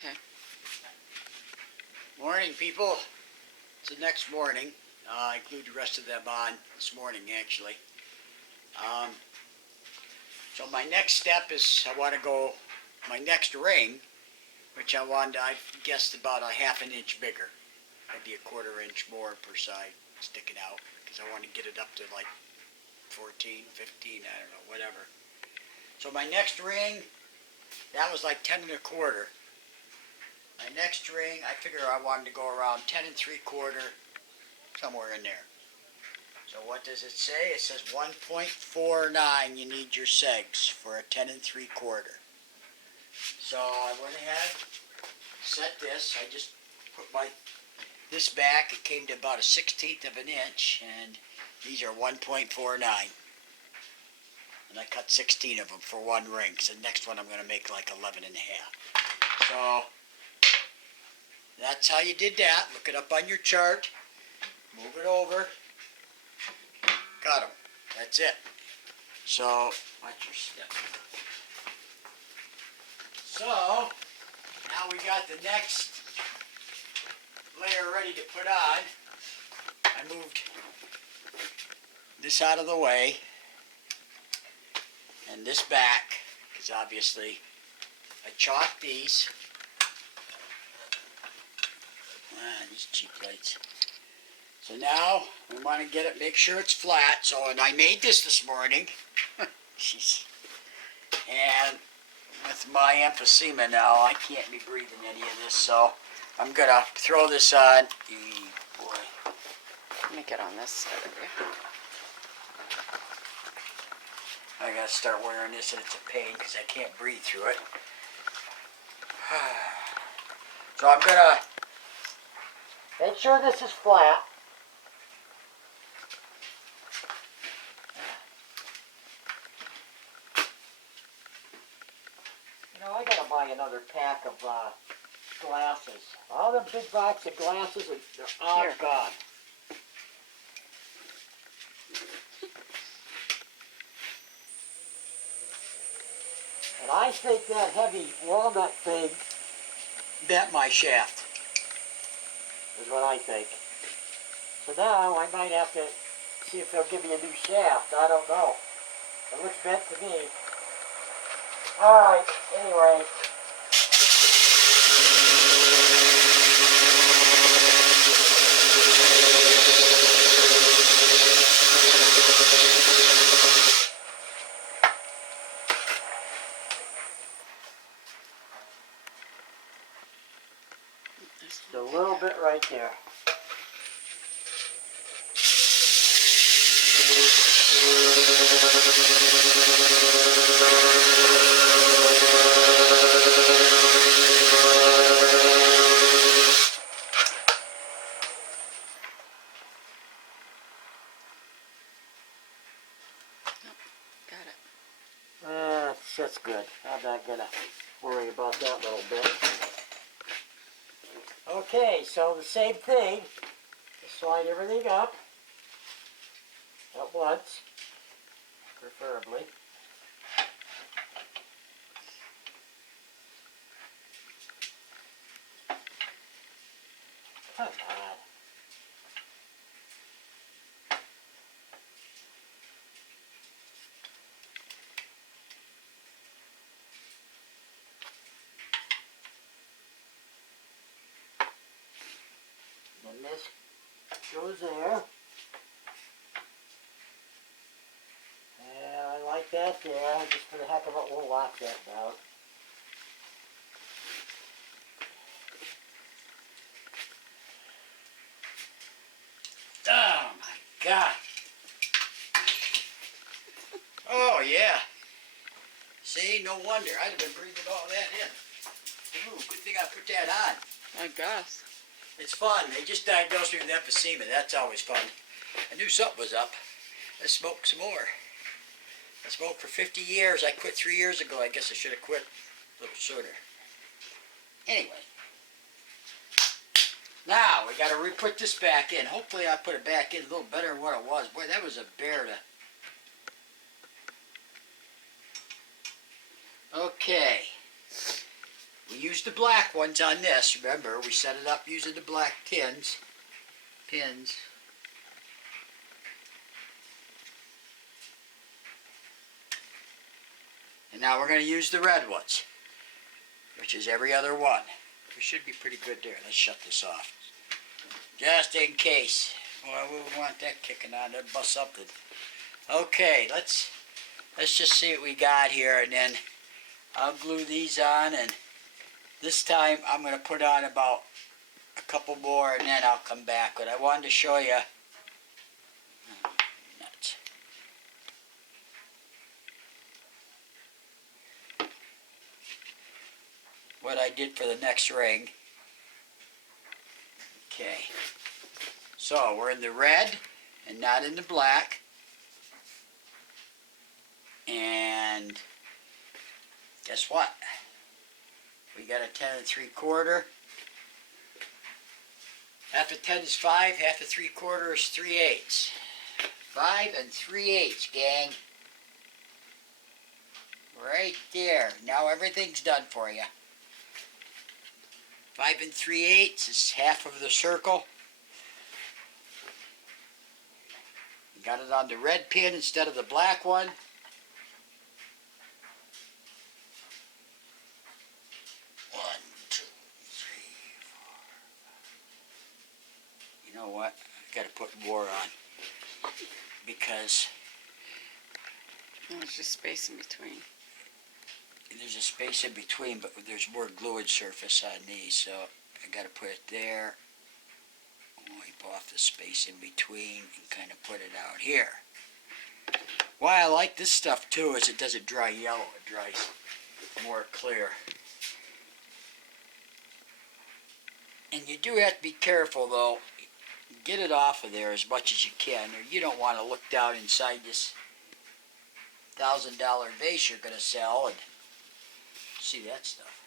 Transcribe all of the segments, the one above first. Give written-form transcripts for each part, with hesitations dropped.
Okay. Morning, people. It's the next morning. I glued the rest of them on this morning, actually. Um, so my next step is I want to go my next ring, which I guessed about a half an inch bigger, maybe a quarter inch more per side sticking out, because I want to get it up to like 14, 15, I don't know, whatever. So my next ring, that was like 10 and a quarter. My next ring, I figure I wanted to go around 10 and 3/4, somewhere in there. So what does it say? It says 1.49 you need your segs for a 10 and 3/4. So I went ahead, set this. I just put this back. It came to about a 1/16 of an inch, and these are 1.49. And I cut 16 of them for one ring. So the next one I'm going to make like 11 and a half. So that's how you did that. Look it up on your chart. Move it over. Got them. That's it. So, watch your step. So, now we got the next layer ready to put on. I moved this out of the way and this back, because obviously I chalked these. These cheap lights. So now we want to get it, make sure it's flat. So, and I made this morning. Jeez. And with my emphysema now, I can't be breathing any of this. So I'm gonna throw this on. Boy. Let me get on this side of you. I gotta start wearing this, and it's a pain because I can't breathe through it. So I'm gonna make sure this is flat. You know, I gotta buy another pack of glasses. All the big box of glasses, they're all Here. gone. And I think that heavy walnut thing bent my shaft, is what I think. So now I might have to see if they'll give me a new shaft. I don't know. It looks bent to me. Alright, anyway. Just a little bit right there. Got it. That's good. I'm not gonna worry about that little bit. Okay, so the same thing. Just slide everything up at once, preferably. Come on. And this goes there. And I like that there. Just for the heck of it, we'll lock that down. Oh my God. Oh yeah. See, no wonder. I'd have been breathing all that in. Ooh, good thing I put that on. I guess. It's fun. They just diagnosed me with emphysema. That's always fun. I knew something was up. Let's smoke some more. I smoked for 50 years. I quit 3 years ago. I guess I should have quit a little sooner. Anyway. Now, we got to re-put this back in. Hopefully I put it back in a little better than what it was. Boy, that was a bear to... Okay. We We used the black ones on this. Remember, we set it up using the black pins. And now we're going to use the red ones, which is every other one. We should be pretty good there. Let's shut this off. Just in case. Well, we wouldn't want that kicking on. That'd bust something. Okay, let's just see what we got here, and then I'll glue these on, and this time I'm going to put on about a couple more, and then I'll come back. But I wanted to show you. Nuts. What I did for the next ring. Okay. So we're in the red and not in the black. And guess what? We got a 10 3/4. Half of 10 is 5, half of 3/4 is 3/8. 5 3/8, gang. Right there. Now everything's done for you. 5 3/8 is half of the circle. You got it on the red pin instead of the black one. You know what? I gotta put more on because There's just space in between. there's a space in between, but there's more gluing surface on these, so I gotta put it there, wipe off the space in between, and kind of put it out here. Why I like this stuff too is it doesn't dry yellow, it dries more clear. And you do have to be careful though. Get it off of there as much as you can, or you don't want to look down inside this $1,000 vase you're going to sell and see that stuff.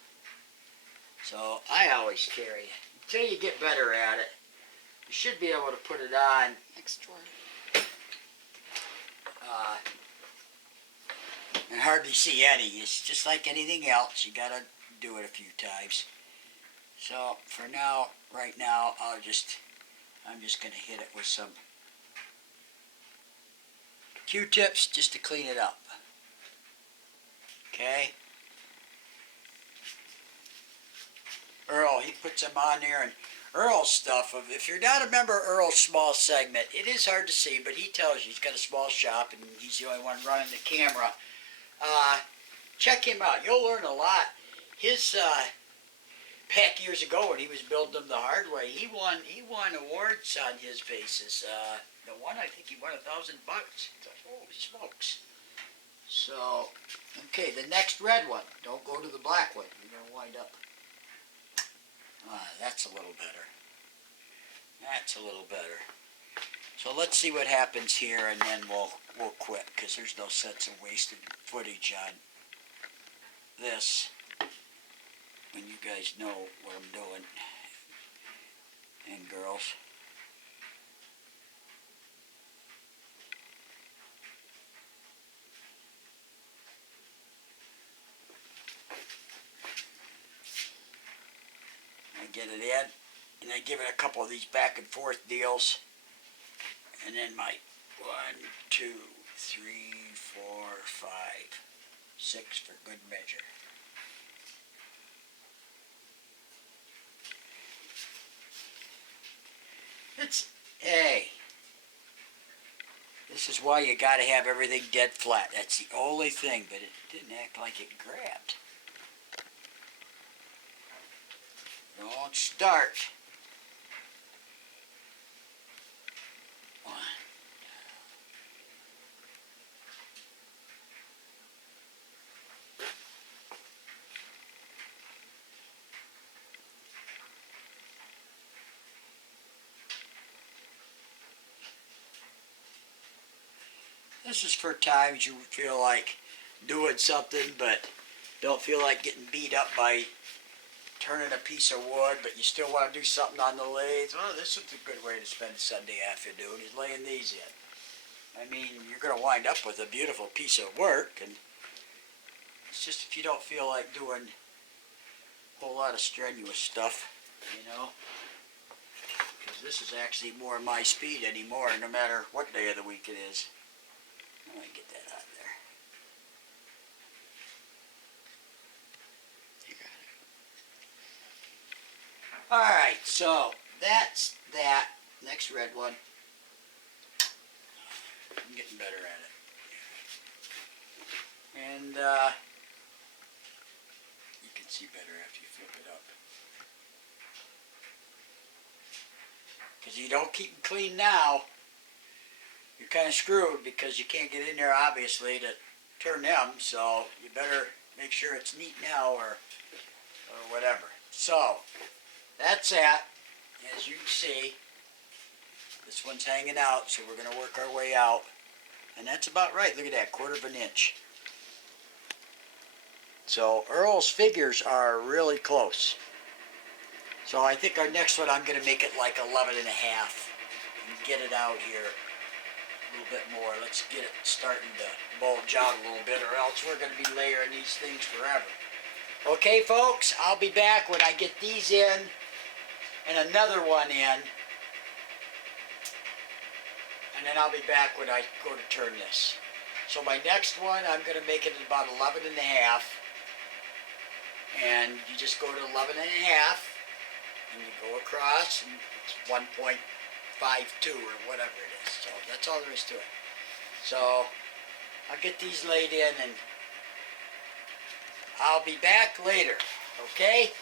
So I always carry it. Until you get better at it, you should be able to put it on. Next drawer. And hardly see any. It's just like anything else. You got to do it a few times. So for now, right now, I'm just going to hit it with some Q-tips just to clean it up. Okay? Earl, he puts them on there, and Earl's stuff, if you're not a member of Earl's small segment, it is hard to see, but he tells you he's got a small shop, and he's the only one running the camera. Check him out. You'll learn a lot. His back years ago when he was building them the hard way, he won awards on his vases. The one, I think he won $1,000. Holy smokes. So, okay, the next red one. Don't go to the black one. You're going to wind up. That's a little better. That's a little better. So let's see what happens here, and then we'll quit, because there's no sense of wasted footage on this when you guys know what I'm doing, and girls. I get it in, and I give it a couple of these back and forth deals, and then my 1, 2, 3, 4, 5, 6 for good measure. Hey, this is why you gotta have everything dead flat. That's the only thing, but it didn't act like it grabbed. Don't start. This is for times you feel like doing something, but don't feel like getting beat up by turning a piece of wood, but you still want to do something on the lathe. Well, this is a good way to spend a Sunday afternoon, is laying these in. I mean, you're going to wind up with a beautiful piece of work, and it's just if you don't feel like doing whole lot of strenuous stuff, you know. Because this is actually more my speed anymore, no matter what day of the week it is. Let me get that out of there. You got it. Alright, so that's that. Next red one. I'm getting better at it. And you can see better after you flip it up. Because you don't keep them clean now, you're kind of screwed because you can't get in there obviously to turn them, so you better make sure it's neat now or whatever. So that's that. As you can see, this one's hanging out, so we're going to work our way out. And that's about right. Look at that, 1/4 of an inch. So Earl's figures are really close. So I think our next one, I'm going to make it like 11 and a half and get it out here a little bit more. Let's get it starting to bulge out a little bit, or else we're going to be layering these things forever. Okay, folks, I'll be back when I get these in and another one in. And then I'll be back when I go to turn this. So my next one, I'm going to make it about 11 and a half. And you just go to 11 and a half. And you go across, and it's 1.52 or whatever it is. So that's all there is to it. So I'll get these laid in, and I'll be back later. Okay?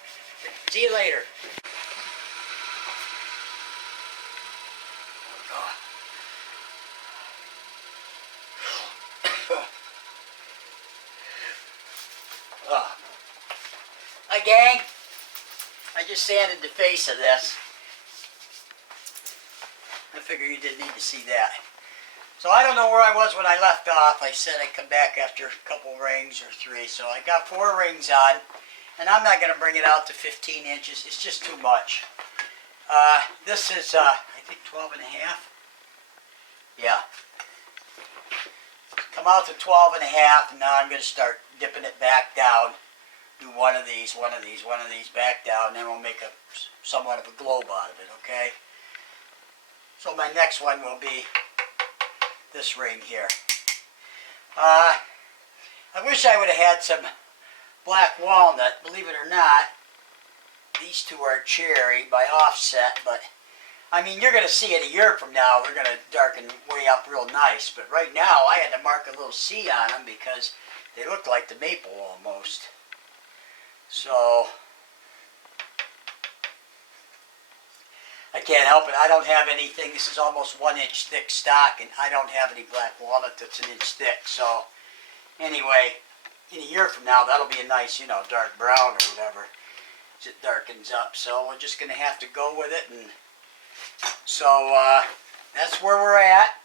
See you later. Hi, gang. I just sanded the face of this. I figure you didn't need to see that. So I don't know where I was when I left off. I said I'd come back after a couple rings or 3. So I got 4 rings on. And I'm not going to bring it out to 15 inches. It's just too much. This is, I think, 12 and a half. Yeah. Come out to 12 and a half. And now I'm going to start dipping it back down. Do one of these, back down, and then we'll make a somewhat of a globe out of it, okay? So my next one will be this ring here. I wish I would have had some black walnut. Believe it or not, these 2 are cherry by Offset, but I mean, you're going to see it a year from now. They're going to darken way up real nice, but right now I had to mark a little C on them because they look like the maple almost. So I can't help it. I don't have anything. This is almost 1 inch thick stock, and I don't have any black walnut that's 1 inch thick. So anyway, in a year from now, that'll be a nice, you know, dark brown or whatever as it darkens up. So we're just going to have to go with it. And so that's where we're at.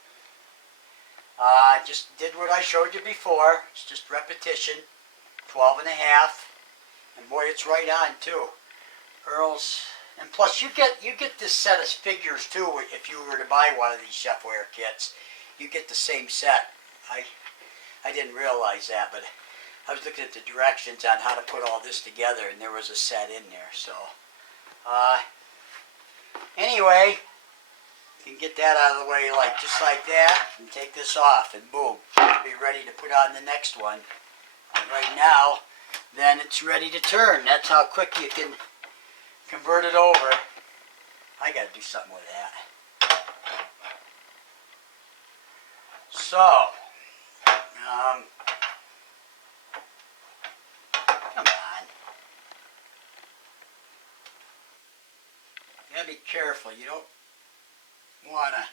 I just did what I showed you before. It's just repetition, 12 and a half. And boy, it's right on too. Earl's, and plus you get this set of figures too. If you were to buy one of these chefware kits, you get the same set. I didn't realize that, but I was looking at the directions on how to put all this together, and there was a set in there. So anyway, you can get that out of the way just like that, and take this off, and boom, be ready to put on the next one. And right now, then it's ready to turn. That's how quick you can convert it over. I got to do something with that. So, come on. You got to be careful. You don't want to.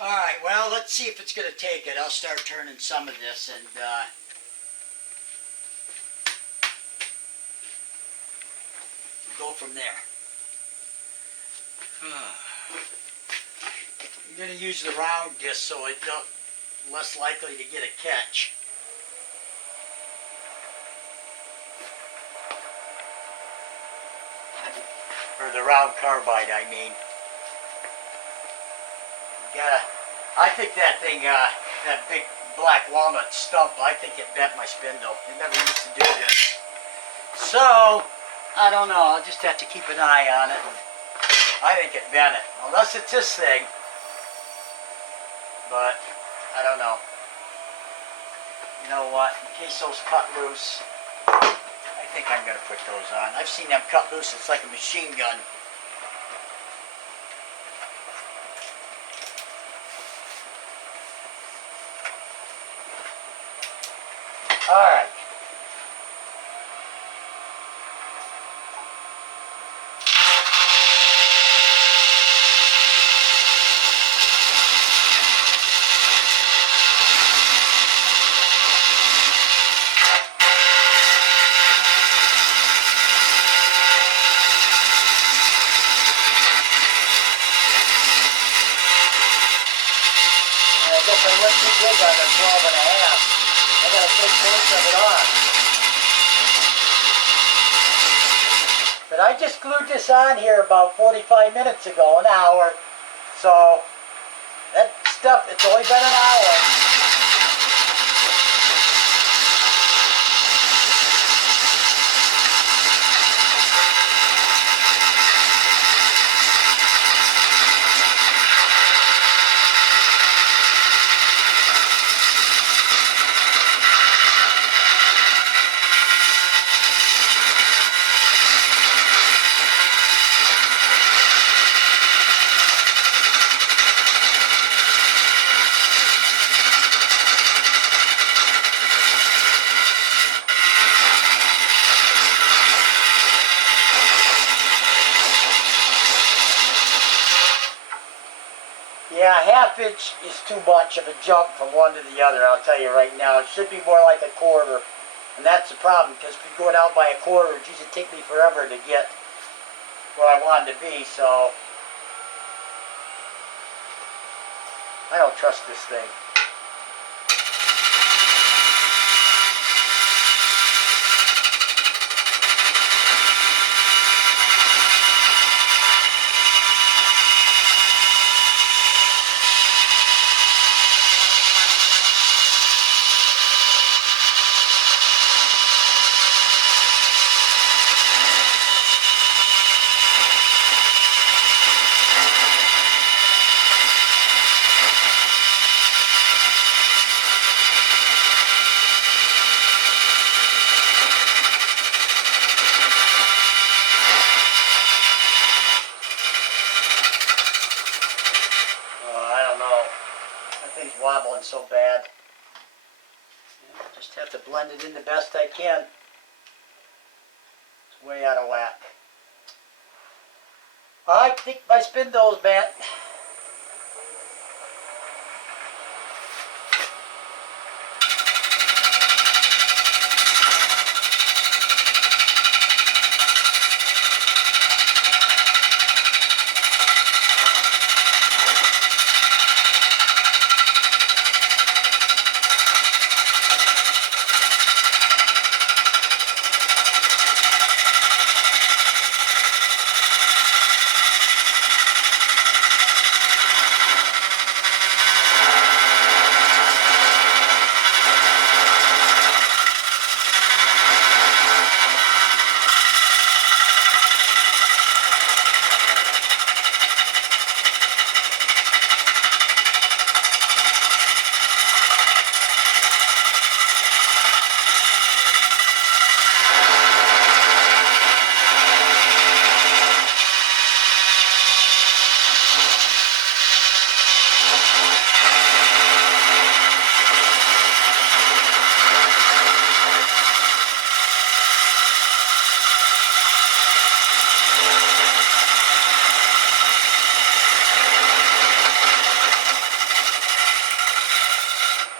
Alright, well, let's see if it's going to take it. I'll start turning some of this and go from there. I'm going to use the round disc so it's less likely to get a catch. Or the round carbide, I mean. I think that thing that big black walnut stump, I think it bent my spindle. It never used to do this. So, I don't know. I'll just have to keep an eye on it. I think it bent it. Unless it's this thing. But, I don't know. You know what? In case those cut loose, I think I'm going to put those on. I've seen them cut loose. It's like a machine gun. Alright. I guess I went too big on the 12 and a half. I gotta take most of it off. But I just glued this on here about 45 minutes ago, an hour. So, that stuff, it's only been an hour. Yeah, a half inch is too much of a jump from one to the other, I'll tell you right now. It should be more like a quarter. And that's the problem, because if you're going out by a quarter, it usually take me forever to get where I wanted to be, so I don't trust this thing. Wobbling so bad. Just have to blend it in the best I can. It's way out of whack. I think my spindle's bent.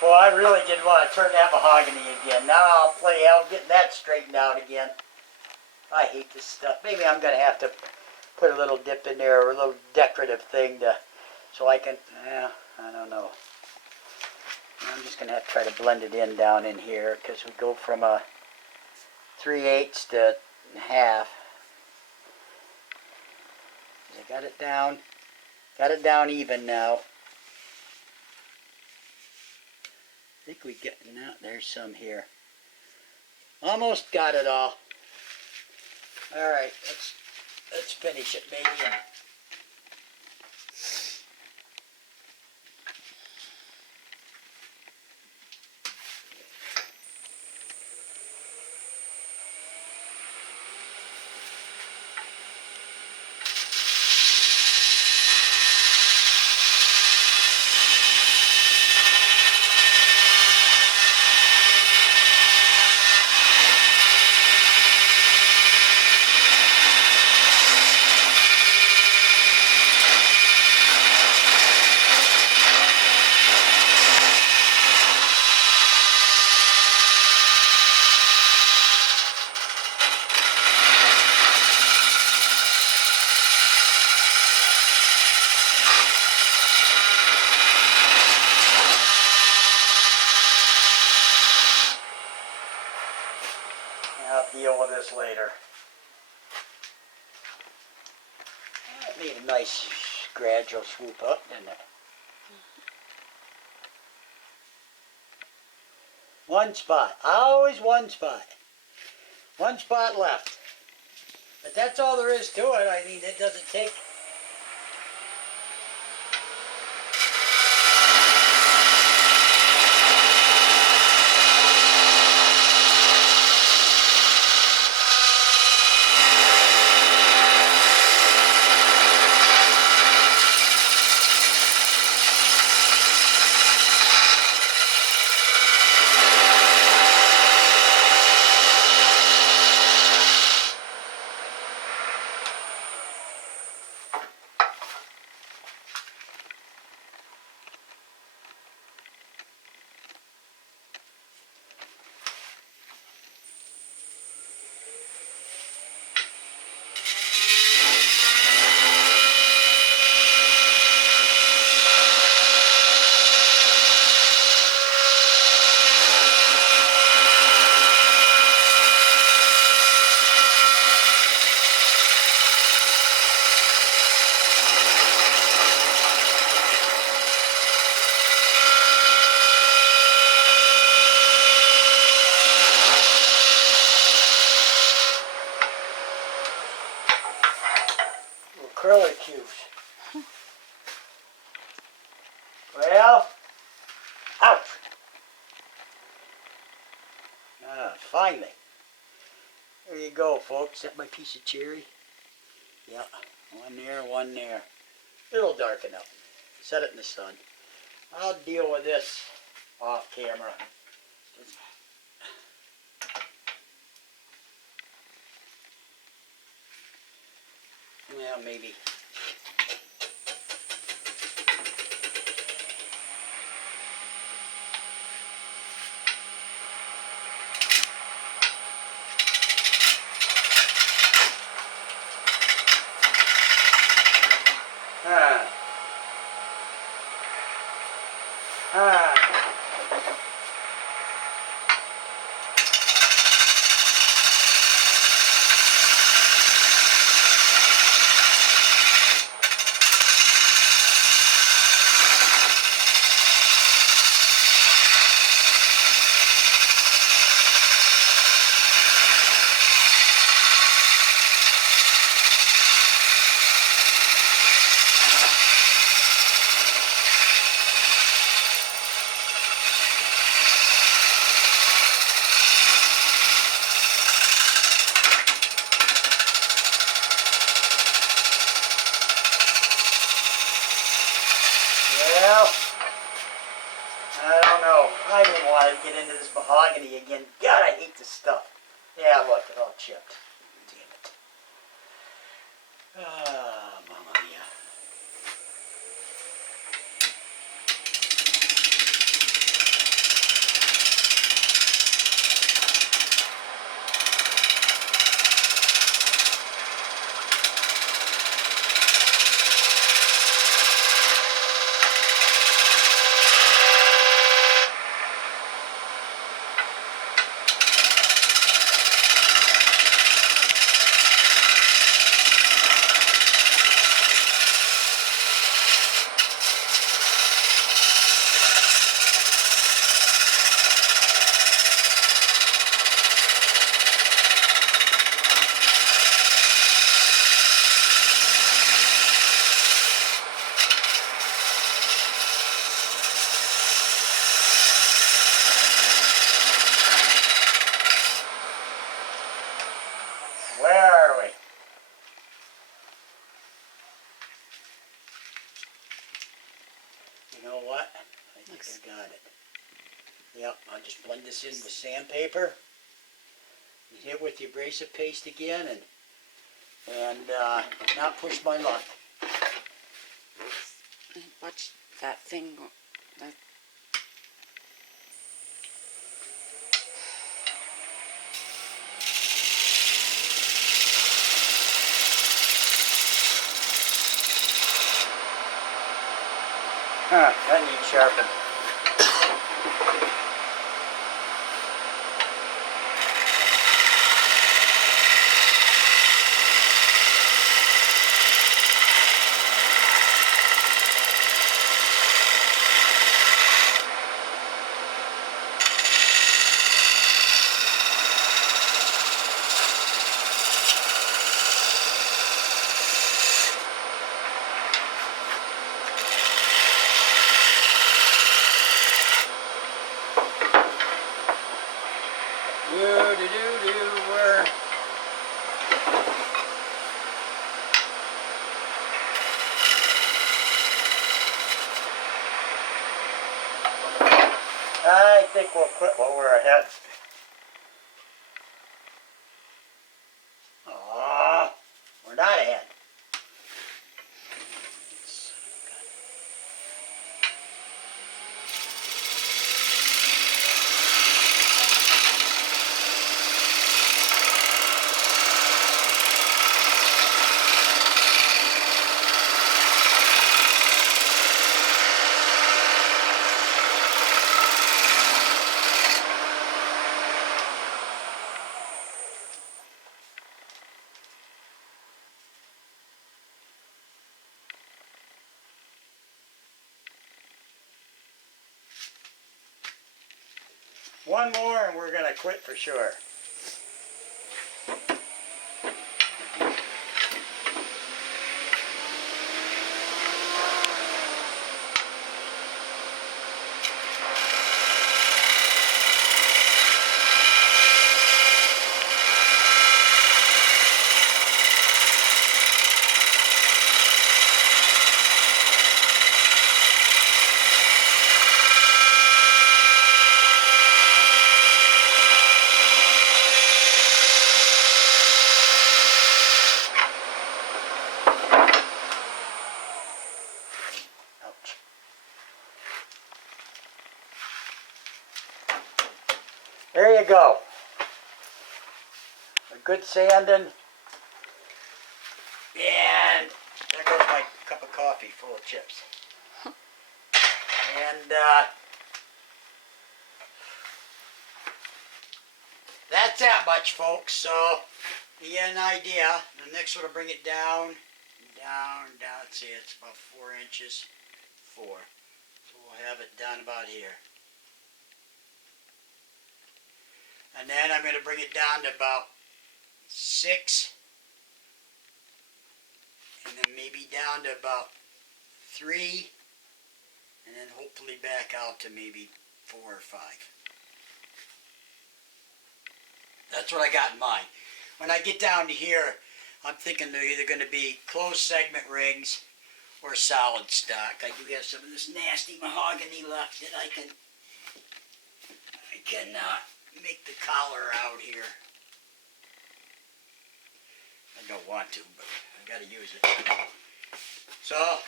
Well, I really didn't want to turn that mahogany again. Now I'll play out getting that straightened out again. I hate this stuff. Maybe I'm going to have to put a little dip in there or a little decorative thing to, so I can, I don't know. I'm just going to have to try to blend it in down in here because we go from a 3/8 to half. I got it down even now. I think we get, now there's some here. Almost got it all. Alright, let's finish it maybe. I'll deal with this later. That made a nice gradual swoop up, didn't it? One spot. Always one spot. One spot left. But that's all there is to it. I mean, it doesn't take... Acrylic cubes. Well, out. Finally. There you go, folks. Is that my piece of cherry? Yeah. One there, one there. It'll darken up. Set it in the sun. I'll deal with this off camera. Well, maybe. Well, I don't know. I didn't want to get into this mahogany again. God, I hate this stuff. Yeah, look, it all chipped. Damn it. Ah, mamma mia. Yep, I'll just blend this in with sandpaper. Hit with the abrasive paste again and not push my luck. Watch that thing. That That needs sharpened. Where? I think we'll quit while we're ahead. Aw, we're not ahead. One more and we're going to quit for sure. Ouch. There you go. A good sanding. And there goes my cup of coffee full of chips. And that's that much, folks. So you get an idea. The next one will bring it down, down. Let's see, it's about 4 inches. 4. So we'll have it down about here. And then I'm going to bring it down to about 6. And then maybe down to about 3. And then hopefully back out to maybe 4 or 5. That's what I got in mind. When I get down to here, I'm thinking they're either going to be closed segment rings or solid stock. I do have some of this nasty mahogany left that I can make the collar out here. I don't want to, but I got to use it. So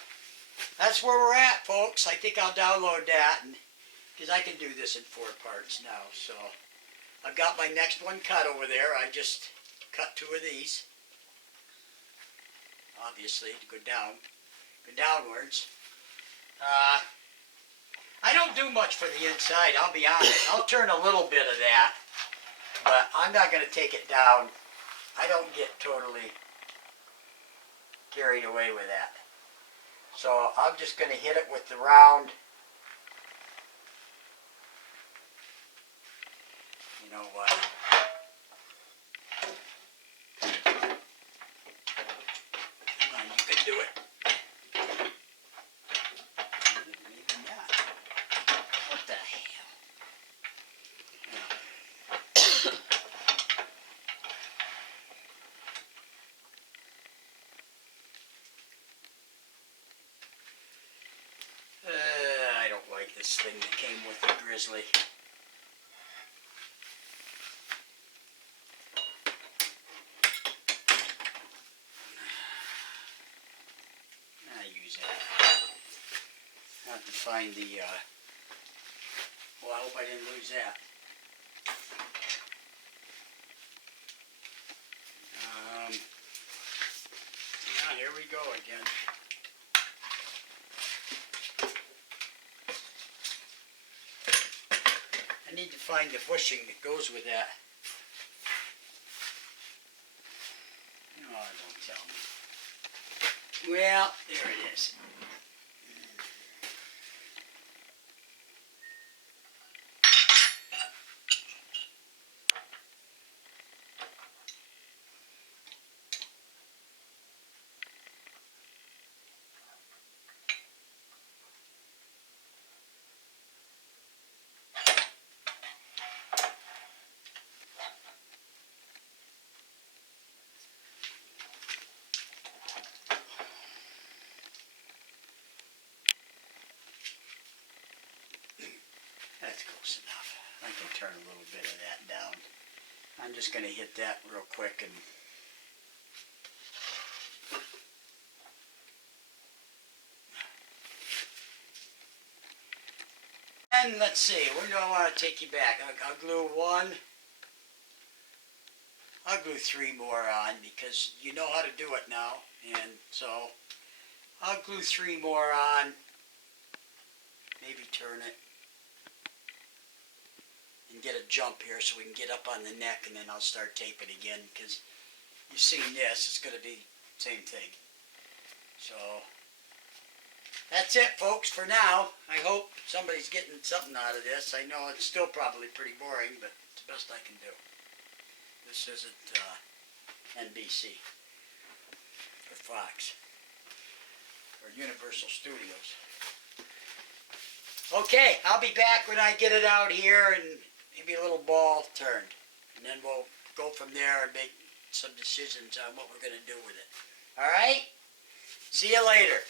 that's where we're at, folks. I think I'll download that because I can do this in 4 parts now. So I've got my next one cut over there. I just cut 2 of these, obviously, to go downwards. I don't do much for the inside, I'll be honest. I'll turn a little bit of that, but I'm not going to take it down. I don't get totally carried away with that. So I'm just going to hit it with the round. You know what? Come on, you can do it. Maybe not. What the hell? I don't like this thing that came with the Grizzly. find the, well, I hope I didn't lose that. Yeah, here we go again. I need to find the bushing that goes with that. Oh, don't tell me. Well, there it is. That's close enough. I can turn a little bit of that down. I'm just going to hit that real quick and let's see, where do I want to take you back? I'll glue one. I'll glue three more on because you know how to do it now. And so I'll glue three more on. Maybe turn it. And get a jump here so we can get up on the neck, and then I'll start taping again because you've seen this, it's going to be the same thing. So that's it, folks, for now. I hope somebody's getting something out of this. I know it's still probably pretty boring, but it's the best I can do. This isn't NBC or Fox or Universal Studios. Okay, I'll be back when I get it out here and maybe a little ball turned. And then we'll go from there and make some decisions on what we're going to do with it. All right? See you later.